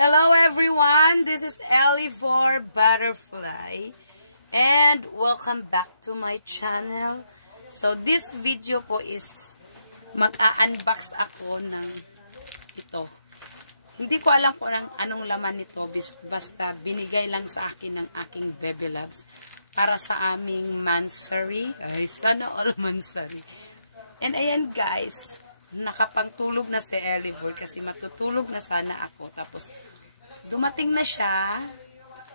Hello everyone, this is Ellie for Butterfly and welcome back to my channel. So this video po is mag-unbox ako ng ito. Hindi ko alam kung anong laman nito, basta binigay lang sa akin ng aking baby loves para sa aming mansary. Ay, sana all mansary. And ayan guys, nakapagtulog na si Ellie kasi matutulog na sana ako. Tapos dumating na siya,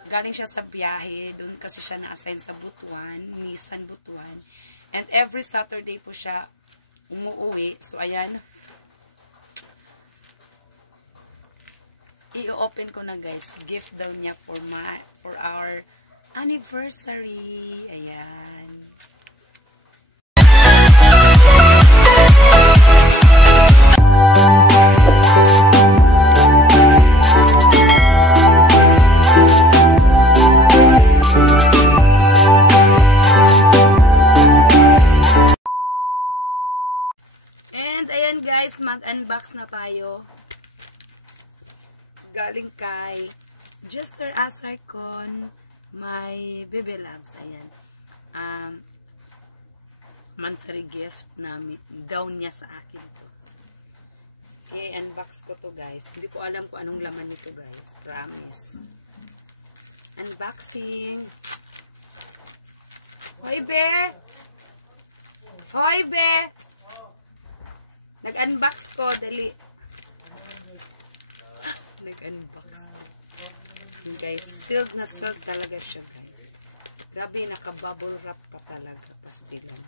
galing siya sa biyahe, doon kasi siya na-assign sa Butuan, Nissan Butuan. And every Saturday po siya umuwi. So ayan, i-open ko na guys. Gift daw niya for our anniversary. Ayan. Guys, mag-unbox na tayo. Galing kay Jester Asarcon, my baby loves. Ayan. Mansary gift na daw niya sa akin to. Okay, unbox ko to guys. Hindi ko alam kung anong laman nito guys. Promise. Unboxing. Hoy, be! Hoy, be! Nag-unbox ko, dali. Nag-unbox ko. Guys, sealed na sealed talaga siya, guys. Grabe, naka-bubble wrap pa talaga. Pastilan.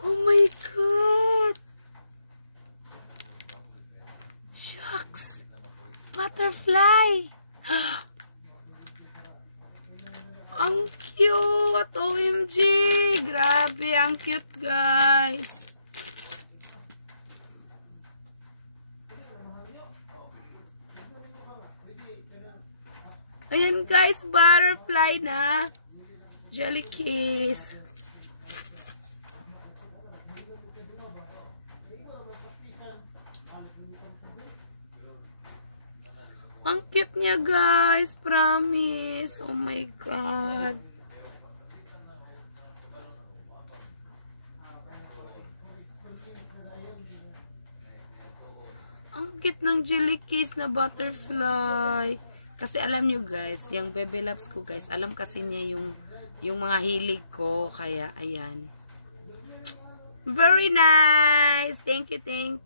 Oh my God! Shucks! Butterfly! Ang cute! OMG! Grabe, ang cute guys! Ayan guys, butterfly na! Jelly kiss! Ang cute niya guys, promise. Oh my God. Ang cute ng jelly kiss na butterfly. Kasi alam nyo guys, yung baby loves ko guys, alam kasi niya yung mga hilig ko. Kaya ayan. Very nice. Thank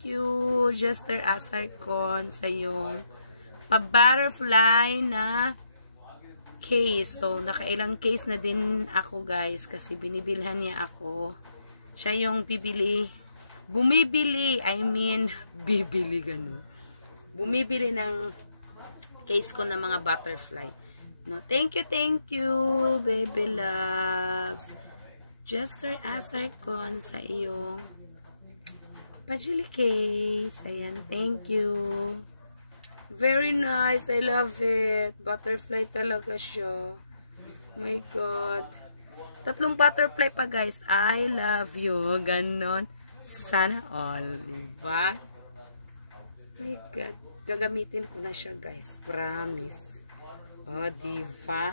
you. Jester Asarcon sa yung pa-butterfly na case. So, nakailang case na din ako guys kasi binibilhan niya ako. Siya yung bumibili, ganun. Bumibili ng case ko ng mga butterfly. No, thank you, baby loves. Jester Asarcon sa iyong pajili case. Ayan, thank you. Very nice. I love it. Butterfly talaga siya. Oh my God. 3 butterfly pa guys. I love you. Ganon. Sana all. Diba? Oh my God. Gagamitin ko na siya guys. Promise. Oh, diba?